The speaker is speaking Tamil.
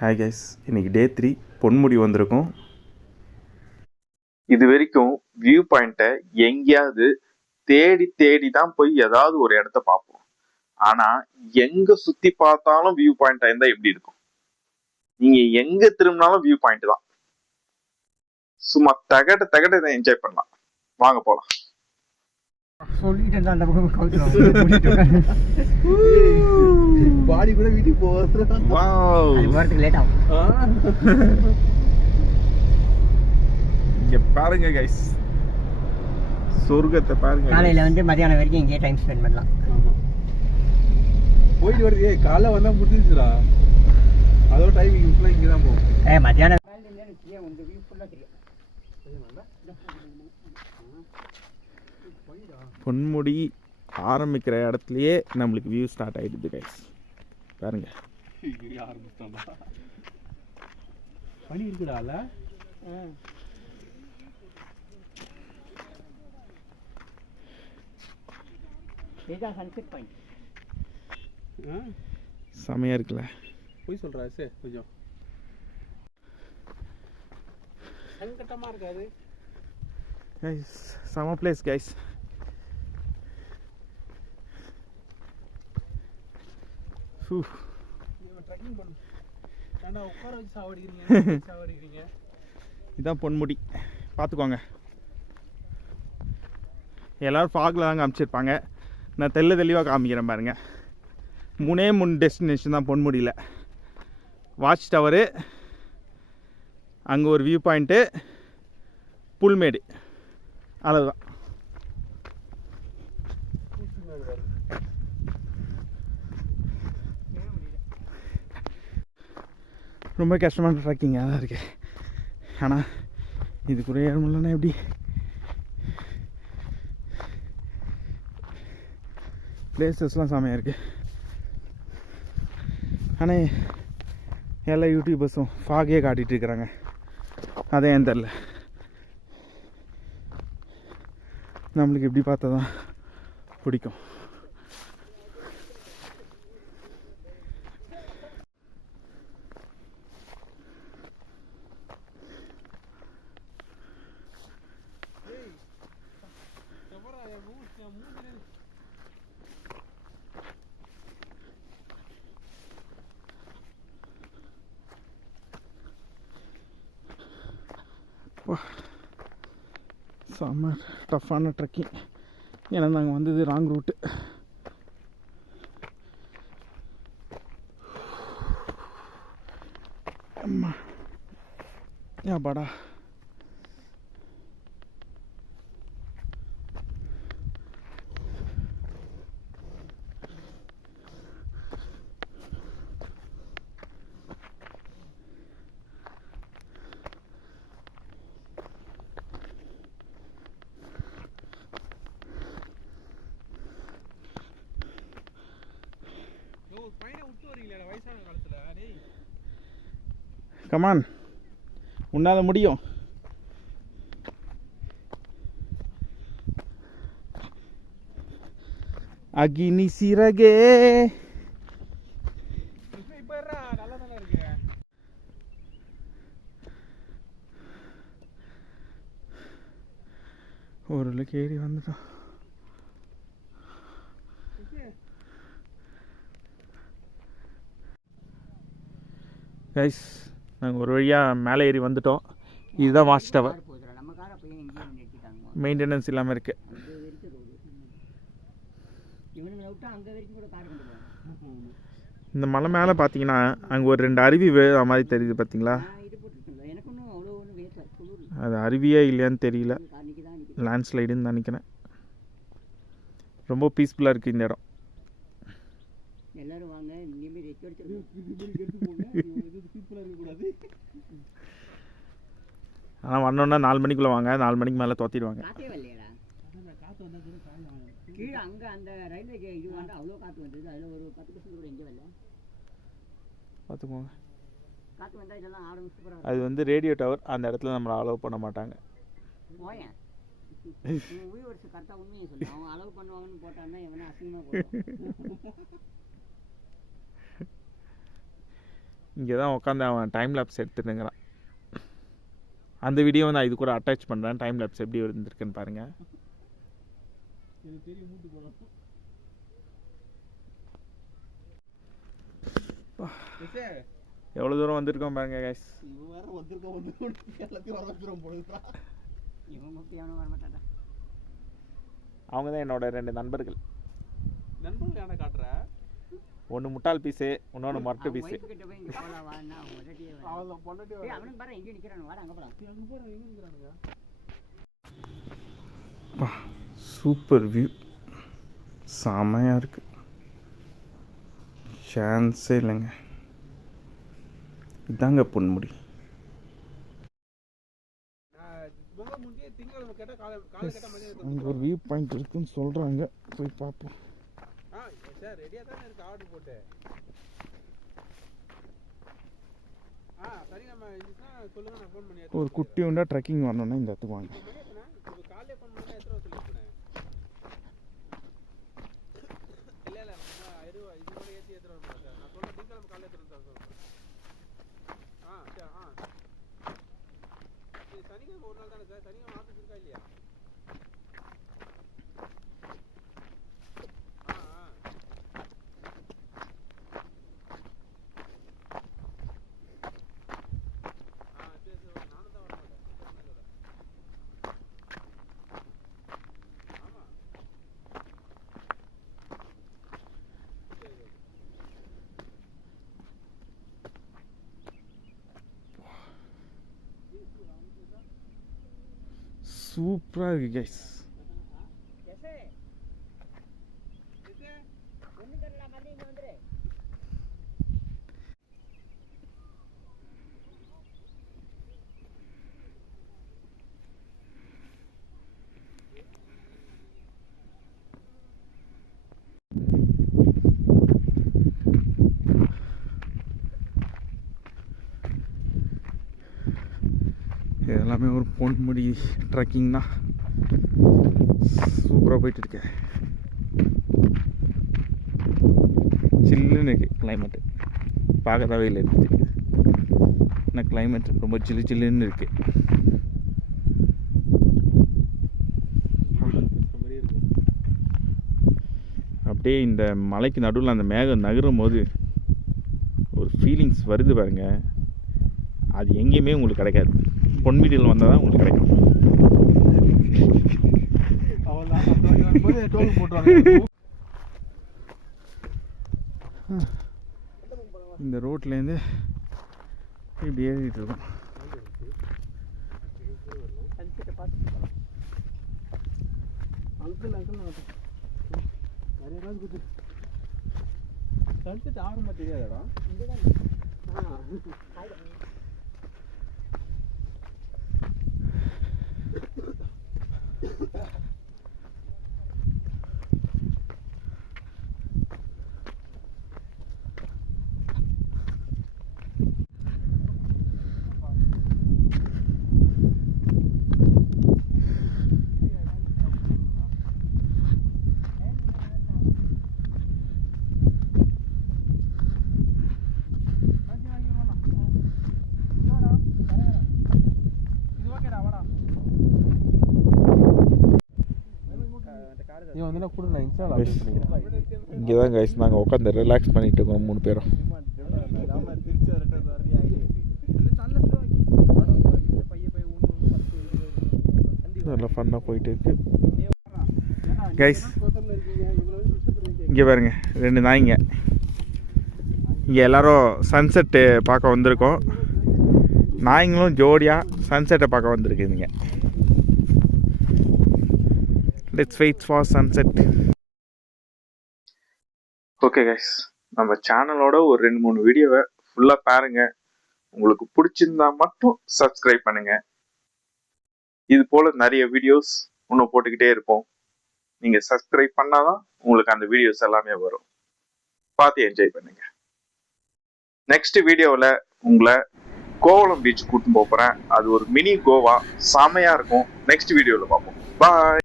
ஹாய் கைஸ், இன்றைக்கி டே 3 பொன்முடி வந்திருக்கோம். இது வரைக்கும் வியூ பாயிண்ட்டை எங்கேயாவது தேடி தேடி தான் போய் ஏதாவது ஒரு இடத்த பார்ப்போம். ஆனால் எங்கே சுற்றி பார்த்தாலும் வியூ பாயிண்ட்டாக இருந்தால் எப்படி இருக்கும்? நீங்கள் எங்கே திரும்பினாலும் வியூ பாயிண்ட் தான். சும்மா தகட்ட தகட்ட இதை என்ஜாய் பண்ணலாம். வாங்க போகலாம். சொல்லிட்டு அந்த பக்கம் பாடி கூட வீட்டுக்கு போகிறதுக்கு லேட் ஆகும். இங்க பாருங்க கைஸ், சொர்க்கத்தை பாருங்க. காலையில வந்து மதியானம் வரைக்கும் இங்கே டைம் ஸ்பெண்ட் பண்ணலாம். போயிட்டு வருது காலைல வந்தா முடிஞ்சிச்சுடா. அதோட டைமிங் ஃபுல்லா இங்கே தான் போகும். மதியானம் பொன்முடி ஆரம்பிக்கிற இடத்துலயே நம்மளுக்கு வியூ ஸ்டார்ட் ஆயிடுது கைஸ். பாருங்க, பனி இருக்குடால. சன்செட் பாயிண்ட் செமையா இருக்குல்ல? போய் சொல்றா சார், கொஞ்சம் சங்கட்டமா இருக்காது கைஸ். செம பிளேஸ் கைஸ். இதான் பொன்முடி, பார்த்துக்கோங்க. எல்லோரும் ஃபாகில் தான் காமிச்சிருப்பாங்க, நான் தெளிவாக காமிக்கிறேன் பாருங்க. 3 டெஸ்டினேஷன் தான் பொன்முடியில். வாட்ச் டவரு, அங்கே ஒரு வியூ பாயிண்ட்டு, புல்மேடு, அவ்வளோதான். ரொம்ப கஷ்டமான ட்ராக்கிங்காக தான் இருக்குது. ஆனால் இதுக்குரிய ஏறமுல்லன்னா எப்படி? பிளேசஸ்லாம் செமையாக இருக்குது. ஆனால் எல்லா யூடியூபர்ஸும் ஃபாகே காட்டிகிட்டு இருக்கிறாங்க. அதே ஏன் தெரில. நம்மளுக்கு எப்படி பார்த்தா தான் பிடிக்கும். செம்ம டஃப்பான ட்ரெக்கிங். ஏன்னா நாங்கள் வந்தது ராங் ரூட்டு. அம்மா ஏப்பாடா. கமான், உன்னால் முடியும். அக்னி சிறகே. ஒரு கேடி வந்துட்டோம். கைஸ், நாங்கள் ஒரு வழியாக மேலே ஏறி வந்துட்டோம். இதுதான் வாட்ச் டவர். மெயின்டெனன்ஸ் இல்லாமல் இருக்குது. இந்த மலை மேலே பார்த்தீங்கன்னா அங்கே ஒரு 2 அருவி விழுற மாதிரி தெரியுது, பார்த்தீங்களா? அது அருவியே இல்லையான்னு தெரியல, லேண்ட்ஸ்லைடுன்னு நினைக்கிறேன். ரொம்ப பீஸ்ஃபுல்லாக இருக்குது இந்த இடம். ஆனால் வந்தோன்னா 4 மணிக்குள்ளே வாங்க. 4 மணிக்கு மேலே தோத்திடுவாங்க. பார்த்துக்கோங்க. அது வந்து ரேடியோ டவர், அந்த இடத்துல நம்மளை அலோவ் பண்ண மாட்டாங்க. இங்கே தான் உட்காந்து அவன் டைம் லேப்ஸ் எடுத்துட்டுங்கிறான். அந்த வீடியோ நான் இது கூட அட்டாச் பண்ணுறேன். டைம் லேப்ஸ் எப்படி இருந்திருக்குன்னு பாருங்கள். எவ்வளோ தூரம் வந்திருக்கோம் பாருங்க கைஸ். அவங்க தான் என்னோட 2 நண்பர்கள். ஒன்று முட்டாள் பீஸு, இன்னொன்று மொட்டை பீஸு. சூப்பர் வியூ, செமையாக இருக்கு, சான்ஸே இல்லைங்க. இதாங்க பொன்முடி. அங்கே ஒரு வியூ பாயிண்ட் இருக்குன்னு சொல்கிறாங்க, போய் பார்ப்போம். ஒரு குட்டி உண்டா ட்ரெக்கிங் வரணும்னா இந்த இடத்துக்கு வாங்க. சூப்பராக இருக்கு கைஸ். எல்லாமே ஒரு பொன்முடி ட்ரெக்கிங் தான். சூப்பராக போயிட்டு இருக்கேன். சில்லுன்னு இருக்குது கிளைமேட்டு, பார்க்க தான் வெயில் இருக்குது. ஆனால் கிளைமேட் ரொம்ப சில்லுன்னு இருக்குது. அப்படியே இந்த மலைக்கு நடுவில் அந்த மேகம் நகரும் போது ஒரு ஃபீலிங்ஸ் வருது பாருங்க, அது எங்கேயுமே உங்களுக்கு கிடைக்காது. பொன்முடியில் வந்தால் தான் உங்களுக்கு கிடைக்கும். இந்த ரோட்லேருந்து இப்படி ஏறிட்டு இருக்கோம். சன்செட் ஆரம்ப தெரியாதடா. இங்கே தான் கைஸ் நாங்கள் உட்காந்து ரிலாக்ஸ் பண்ணிட்டு இருக்கோம் 3 பேரும். நல்லா ஃபன்னாக போயிட்டு இருக்கு கைஸ். இங்கே பாருங்க 2 நாய்ங்க. இங்கே எல்லோரும் சன்செட்டு பார்க்க வந்திருக்கோம். நாய்ங்களும் ஜோடியாக சன்செட்டை பார்க்க வந்திருக்குதுங்க. Let's wait for sunset. Okay guys, நம்ம சேனலோட ஒரு 2-3 வீடியோவை ஃபுல்லாக பாருங்க. உங்களுக்கு பிடிச்சிருந்தா மட்டும் சப்ஸ்கிரைப் பண்ணுங்க. இது போல நிறைய வீடியோஸ் இன்னும் போட்டுக்கிட்டே இருப்போம். நீங்கள் சப்ஸ்கிரைப் பண்ணாதான் உங்களுக்கு அந்த வீடியோஸ் எல்லாமே வரும். பார்த்து என்ஜாய் பண்ணுங்க. நெக்ஸ்ட் வீடியோவில் உங்களை கோவளம் பீச் கூட்டிட்டு போகிறேன். அது ஒரு மினி கோவா, செமையாக இருக்கும். நெக்ஸ்ட் வீடியோவில் பார்ப்போம். பாய்.